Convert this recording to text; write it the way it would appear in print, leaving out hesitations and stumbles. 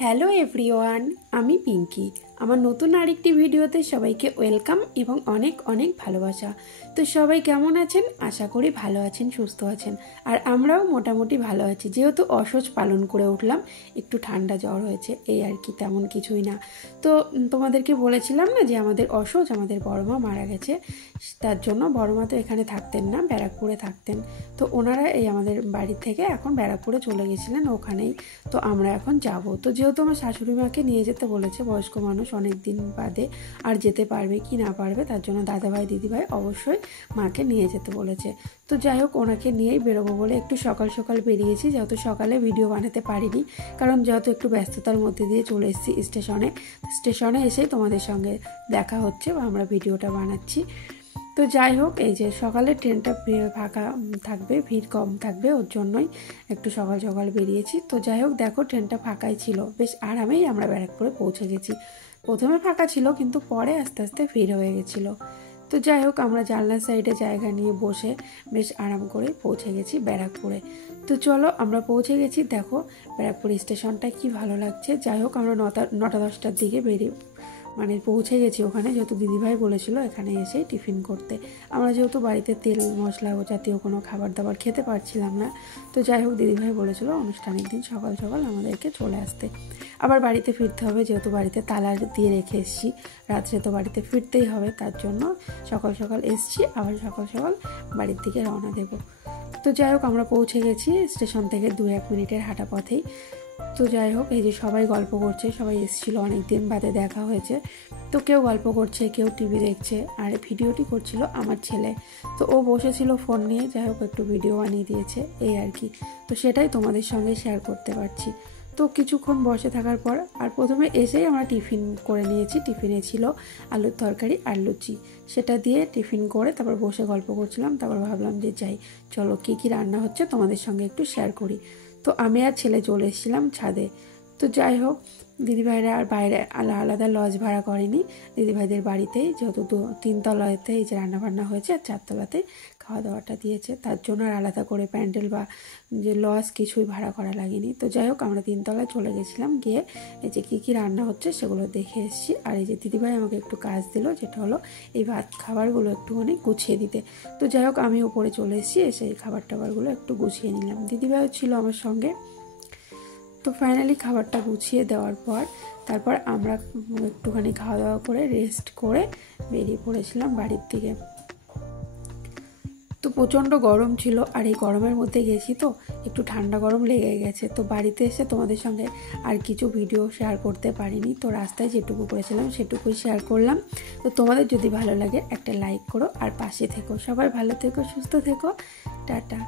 Hello everyone, আমি পিঙ্কি। আমার নতুন আরেকটি ভিডিওতে সবাইকে ওয়েলকাম এবং অনেক অনেক ভালোবাসা। তো সবাই কেমন আছেন? আশা করি ভালো আছেন, সুস্থ আছেন। আর আমরাও মোটামুটি ভালো আছি। যেহেতু অসহ্য পালন করে উঠলাম, একটু ঠান্ডা জ্বর হয়েছে, এই আর কি, তেমন কিছুই না। তো তোমাদেরকে বলেছিলাম না যে আমাদের অসহ্য, আমাদের বড়মা মারা গেছে। তার জন্য বড়মা তো এখানে থাকতেন না, ব্যারাকপুরে থাকতেন। তো ওনারা এই আমাদের বাড়ি থেকে এখন ব্যারাকপুরে চলে গেছিলেন, ওখানেই। তো আমরা এখন যাব। তো যেহেতু আমার শাশুড়ি মাকে নিয়ে যেতে বলেছে, বয়স্ক মানুষ, অনেক দিন বাদে আর যেতে পারবে কি না পারবে, তার জন্য দাদাভাই দিদিভাই অবশ্যই মাকে নিয়ে যেতে বলেছে। তো যাই হোক, ওনাকে নিয়েই বেরোবো বলে একটু সকাল সকাল বেরিয়েছি। যেহেতু সকালে ভিডিও বানাতে পারিনি, কারণ যেহেতু একটু ব্যস্ততার মধ্যে দিয়ে চলে এসেছি স্টেশনে এসেই তোমাদের সঙ্গে দেখা হচ্ছে বা আমরা ভিডিওটা বানাচ্ছি। তো যাই হোক, এই যে সকালে ট্রেনটা ফাঁকা থাকবে, ভিড় কম থাকবে, ওর জন্যই একটু সকাল সকাল বেরিয়েছি। তো যাই হোক, দেখো ট্রেনটা ফাঁকাই ছিল, বেশ আরামেই আমরা ব্যারাকপুরে পৌঁছে গেছি। প্রথমে ফাঁকা ছিল, কিন্তু পরে আস্তে আস্তে ভিড় হয়ে গেছিলো। তো যাই হোক, আমরা জানলার সাইডে জায়গা নিয়ে বসে বেশ আরাম করে পৌঁছে গেছি ব্যারাকপুরে। তো চলো, আমরা পৌঁছে গেছি। দেখো ব্যারাকপুর স্টেশনটা কি ভালো লাগছে। যাই হোক, আমরা 9টা-10টার দিকে পৌঁছে গেছি ওখানে, যেহেতু দিদিভাই বলেছিল এখানে এসে টিফিন করতে। আমরা যেহেতু বাড়িতে তেল মশলা জাতীয় কোনো খাবার দাবার খেতে পারছিলাম না, তো যাই হোক দিদিভাই বলেছিল অনুষ্ঠানের দিন সকাল সকাল আমাদেরকে চলে আসতে। আবার বাড়িতে ফিরতে হবে, যেহেতু বাড়িতে তালা দিয়ে রেখে এসেছি, রাত্রে তো বাড়িতে ফিরতেই হবে, তার জন্য সকাল সকাল এসছি, আবার সকাল সকাল বাড়ির দিকে রওনা দেব। তো যাই হোক, আমরা পৌঁছে গেছি স্টেশন থেকে 2-1 মিনিটের হাঁটা পথেই। তো যাই হোক, এই যে সবাই গল্প করছে, সবাই এসেছিলো, অনেক দিন বাদে দেখা হয়েছে। তো কেউ গল্প করছে, কেউ টিভি দেখছে, আর ভিডিওটি করছিল আমার ছেলে। তো ও বসেছিল ফোন নিয়ে, যাই হোক একটু ভিডিও বানিয়ে দিয়েছে, এই আর কি। তো সেটাই তোমাদের সঙ্গে শেয়ার করতে পারছি। তো কিছুক্ষণ বসে থাকার পর, আর প্রথমে এসেই আমরা টিফিন করে নিয়েছি। টিফিনে ছিল আলুর তরকারি আর লুচি, সেটা দিয়ে টিফিন করে তারপর বসে গল্প করছিলাম। তারপর ভাবলাম যে যাই, চলো কী কী রান্না হচ্ছে তোমাদের সঙ্গে একটু শেয়ার করি। তো আমি আর ছেলে চলে এসেছিলাম ছাদে। তো যাই হোক, দিদিভাইরা আর বাইরে আলাদা লজ ভাড়া করেনি, দিদিভাইদের বাড়িতেই, যেহেতু 3তলাতে এই যে রান্নাবান্না হয়েছে, আর 4তলাতে খাওয়া দাওয়াটা দিয়েছে, তার জন্য আর আলাদা করে প্যান্ডেল বা যে লজ কিছুই ভাড়া করা লাগেনি। তো যাই হোক, আমরা 3তলায় চলে গেছিলাম, গিয়ে এই যে কী কী রান্না হচ্ছে সেগুলো দেখে এসেছি। আর এই যে দিদিভাই আমাকে একটু কাজ দিল, যেটা হলো এই ভাত খাবারগুলো একটুখানি গুছিয়ে দিতে। তো যাই হোক, আমি উপরে চলে এসেছি, এসে এই খাবার টাবারগুলো একটু গুছিয়ে নিলাম, দিদিভাইও ছিল আমার সঙ্গে। তো ফাইনালি খাবারটা গুছিয়ে দেওয়ার পর তারপর আমরা একটুখানি খাওয়া দাওয়া করে রেস্ট করে বেরিয়ে পড়েছিলাম বাড়ির দিকে। তো প্রচণ্ড গরম ছিল, আর এই গরমের মধ্যে গেছি, তো একটু ঠান্ডা গরম লেগে গেছে। তো বাড়িতে এসে তোমাদের সঙ্গে আর কিছু ভিডিও শেয়ার করতে পারিনি, তো রাস্তায় যেটুকু করেছিলাম সেটুকুই শেয়ার করলাম। তো তোমাদের যদি ভালো লাগে একটা লাইক করো, আর পাশে থেকো। সবাই ভালো থেকো, সুস্থ থেকো, টাটা।